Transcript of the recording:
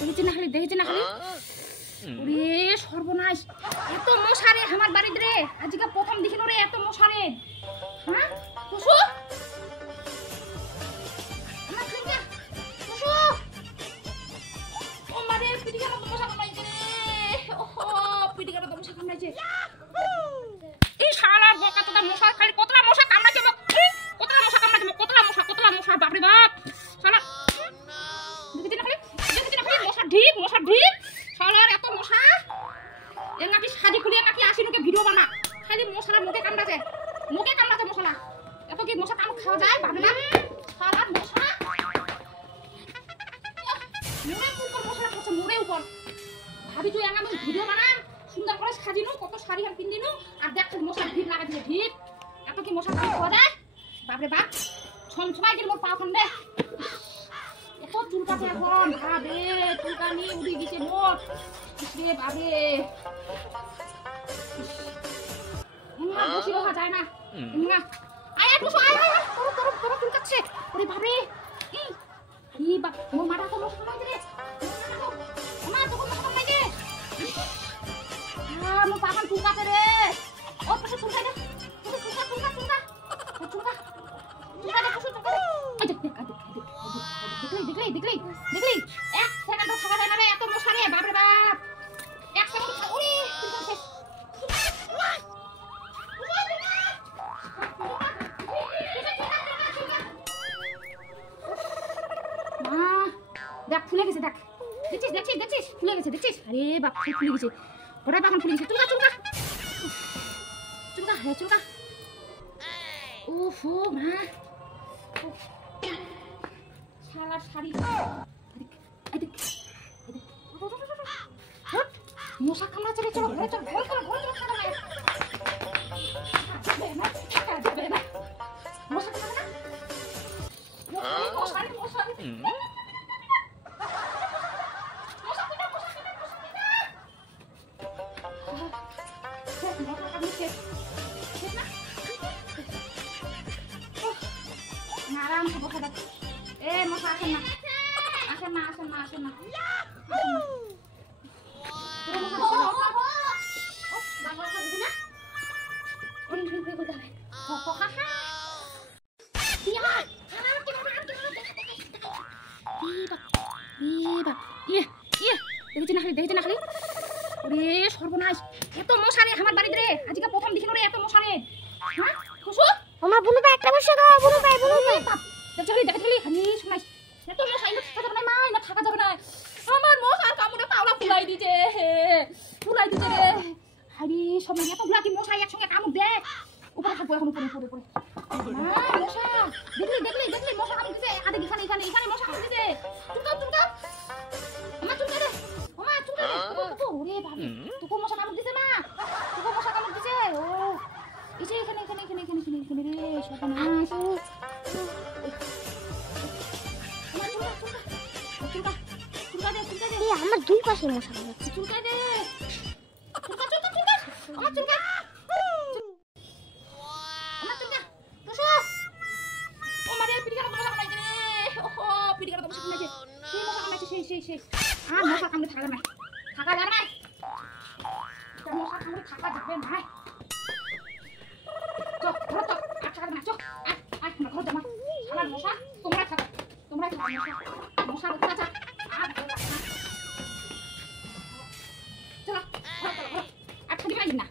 দেখেছি না খালি ওরে সর্বনাশ এত মশা রে আমার বাড়িতে রে আজকে প্রথম দেখিল রে এত মশা রে হ্যাঁ টুসু আমার ফ্রেন্ডা টুসু ও মারে পিটিকাটা তো মশা কামড়াইছে রে ওহো পিটিকাটা তো মশা কামড়াইছে এই শালা বোকাটা মশা খালি কতটা মশা কামড়াইছে কতটা মশা বাপরে বাপ শালা দেখেছি না খালি মশা ঢিপ শালার এত মশা এর নাকি শাড়ি খুলিয়ে নাকি আসিনুকে ভিডিও বানা খালি মশারা মুখে কামড়াছে মশলা এত কি মশা কামড় খাওয়া যায় ভাবে না শালার মশা মশলা খাচ্ছে মুড়ে উপর ভাবি তুই আমি ভিডিও বানাম সুন্দর করে সাজিনু কত শাড়ি আর পিন্দিনু আর দেখ মশলা ঢিপ লাগা দিয়ে ঢিপ এত কি মশা কামড় খাওয়া যায় বাপরে বাপ ছমছমাই দিল মোর পা খন্ডে এত চুলকাছে এখন ভাবে চুলকানি উড়ে গেছে মোর রে বাবে এমনা বসে রাখা যায় না এমনা আয় টুসু আয় তোর চুলকাচ্ছে ওরে বাবা ই বাপ মোর মাথা তো মশা নাই রে মা তো মশা নাই রে মোর পা চুলকাছে রে ও পাশে চুলকা দে চুলকা দেখলি এক সেকেন্ড থাকা যায় না রে এত মশা রে বাপরে বাপ এক সেকেন্ড ওরে দেখ ফুলে গেছে দেখ দেখছিস ফুলে গেছে দেখছিস আরে বাপ ফুলে গেছে ওটা বাগান ফুলে গেছে চুলকা ওহো মা শালার শাড়ি মশা কামড়াচ্ছে রে চলো ঘরে চল মশা কামড়াবে না আরাম সে বসে দেখ এ মশা আসেন না দেখেছি না খালি ওরে সর্বনাশ এত মশা রে আমার বাড়িতে রে আজকে প্রথম দেখিল রে এত মশা রে হ্যাঁ খুশু আমার বুনু ভাই একটা বসে দাও বুনু ভাই দেখলি খালি শোনাইস এত মশা ইনো থাকা যাবে না মা ইনো থাকা যাবে না আমার মশার কামড়ে পাওলা ফুলাই দিছে রে হারি সবাই এত গুলা কি মশা একসঙ্গে কামড় দে উপরে থাকবো এখন উপরে মশা দেখলি মশা কামড় দিছে আদে এখানে মশা কামড় দিছে চুলকা আমার চুলকা দে ওরে ভাবি তোকে মশা কামড় দিছে মা ও এই যে এখানে রে সর্বনাশ চুলকা দে আমার দুই পাশে মশা কামড়াচ্ছে চুলকা দে আমার চুলকা টুসু ও মারে পিটিকাটা মশা কামড়াইছে রে ওহো পিটিকাটা মশা কামড়াইছে সেই আর মশা কামড়ে থাকা যাবে না মশা কামড়ে থাকা যাবে না মশা তোমরা থাকো মশা আর চলো আর থাকি না